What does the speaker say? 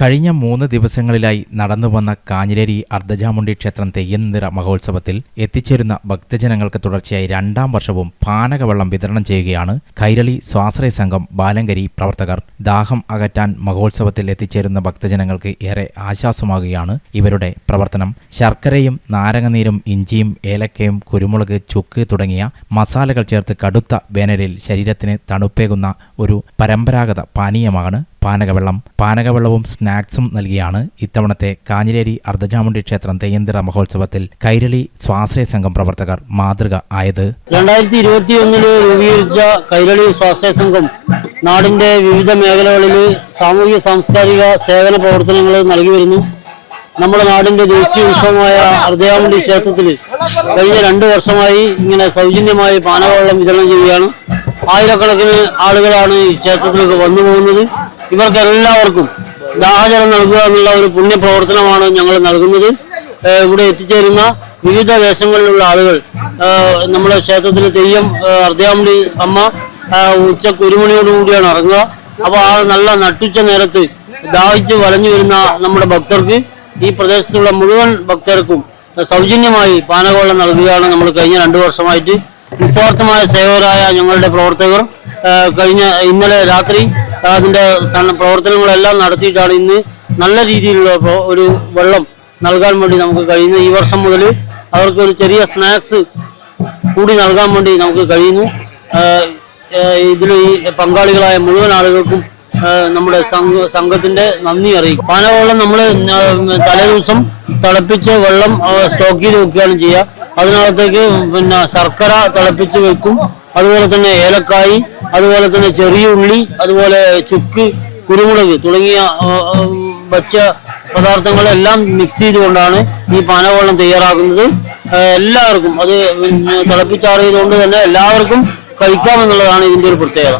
കഴിഞ്ഞ 3 ദിവസങ്ങളിലായി നടന്നുവന്ന കാഞ്ഞിലേരി അർദ്ധചാമുണ്ഡി ക്ഷേത്രം തെയ്യംനിറ മഹോത്സവത്തിൽ എത്തിച്ചേരുന്ന ഭക്തജനങ്ങൾക്ക് തുടർച്ചയായി 2ാം വർഷവും പാനകവെള്ളം വിതരണം ചെയ്യുകയാണ് കൈരളി സ്വാശ്രയ സംഘം ബാലങ്കരി പ്രവർത്തകർ. ദാഹം അകറ്റാൻ മഹോത്സവത്തിൽ എത്തിച്ചേരുന്ന ഭക്തജനങ്ങൾക്ക് ഏറെ ആശ്വാസമാകുകയാണ് ഇവരുടെ പ്രവർത്തനം. ശർക്കരയും നാരങ്ങനീരും ഇഞ്ചിയും ഏലക്കയും കുരുമുളക് ചുക്ക് തുടങ്ങിയ മസാലകൾ ചേർത്ത് കടുത്ത വേനലിൽ ശരീരത്തിന് തണുപ്പേകുന്ന ഒരു പരമ്പരാഗത പാനീയമാണ് പാനകവെള്ളം. പാനകവെള്ളവും സ്നാക്സും നൽകിയാണ് ഇത്തവണത്തെ കാഞ്ഞിലേരി അർദ്ധചാമുണ്ഡി ക്ഷേത്രം തെയ്യംനിറ മഹോത്സവത്തിൽ കൈരളി സ്വാശ്രയ സംഘം പ്രവർത്തകർ മാതൃക ആയത്. 2021 രൂപീകരിച്ച കൈരളി സ്വാശ്രയ സംഘം നാടിന്റെ വിവിധ മേഖലകളിൽ സാമൂഹിക സാംസ്കാരിക സേവന പ്രവർത്തനങ്ങൾ നൽകി വരുന്നു. നമ്മുടെ നാടിന്റെ ദേശീയ ഉത്സവമായ അർദ്ധചാമുണ്ഡി ക്ഷേത്രത്തിൽ കഴിഞ്ഞ 2 വർഷമായി ഇങ്ങനെ സൗജന്യമായി പാനകവെള്ളം വിതരണം ചെയ്യുകയാണ്. ആയിരക്കണക്കിന് ആളുകളാണ് ഈ ക്ഷേത്രത്തിലേക്ക് വന്നു പോകുന്നത്. ഇവർക്കെല്ലാവർക്കും ദാഹജലം നൽകുക എന്നുള്ള ഒരു പുണ്യപ്രവർത്തനമാണ് ഞങ്ങൾ നൽകുന്നത്. ഇവിടെ എത്തിച്ചേരുന്ന വിവിധ ദേശങ്ങളിലുള്ള ആളുകൾ നമ്മുടെ ക്ഷേത്രത്തിൽ തെയ്യം അർദ്ധചാമുണ്ഡി അമ്മ ഉച്ചക്ക് 1 മണിയോടുകൂടിയാണ് ഇറങ്ങുക. അപ്പോൾ ആ നല്ല നട്ടുച്ച നേരത്ത് ദാഹിച്ച് വലഞ്ഞു വരുന്ന നമ്മുടെ ഭക്തർക്ക്, ഈ പ്രദേശത്തുള്ള മുഴുവൻ ഭക്തർക്കും സൗജന്യമായി പാനകവെള്ളം നൽകുകയാണ് നമ്മൾ കഴിഞ്ഞ 2 വർഷമായിട്ട്. നിസ്വാർത്ഥമായ സേവകരായ ഞങ്ങളുടെ പ്രവർത്തകർ ഇന്നലെ രാത്രി അതിൻ്റെ പ്രവർത്തനങ്ങളെല്ലാം നടത്തിയിട്ടാണ് ഇന്ന് നല്ല രീതിയിലുള്ള ഒരു വെള്ളം നൽകാൻ വേണ്ടി നമുക്ക് കഴിയുന്നു. ഈ വർഷം മുതൽ അവർക്ക് ഒരു ചെറിയ സ്നാക്സ് കൂടി നൽകാൻ വേണ്ടി നമുക്ക് കഴിയുന്നു. ഇതിൽ ഈ പങ്കാളികളായ മുഴുവൻ ആളുകൾക്കും നമ്മുടെ സംഘത്തിന്റെ നന്ദി അറിയിക്കും. പാനകവെള്ളം നമ്മൾ തലേദിവസം തിളപ്പിച്ച് വെള്ളം സ്റ്റോക്ക് ചെയ്ത് വെക്കുകയാണ് ചെയ്യുക. അതിനകത്തേക്ക് ശർക്കര തിളപ്പിച്ച് വെക്കും, അതുപോലെ തന്നെ ഏലക്കായി, അതുപോലെ തന്നെ ചെറിയ ഉള്ളി, അതുപോലെ ചുക്ക്, കുരുമുളക് തുടങ്ങിയ ഭക്ഷ്യ പദാർത്ഥങ്ങളെല്ലാം മിക്സ് ചെയ്തുകൊണ്ടാണ് ഈ പാനകവെള്ളം തയ്യാറാക്കുന്നത്. എല്ലാവർക്കും അത് തിളപ്പിച്ചാറിയതുകൊണ്ട് തന്നെ എല്ലാവർക്കും കഴിക്കാമെന്നുള്ളതാണ് ഇതിൻ്റെ ഒരു പ്രത്യേകത.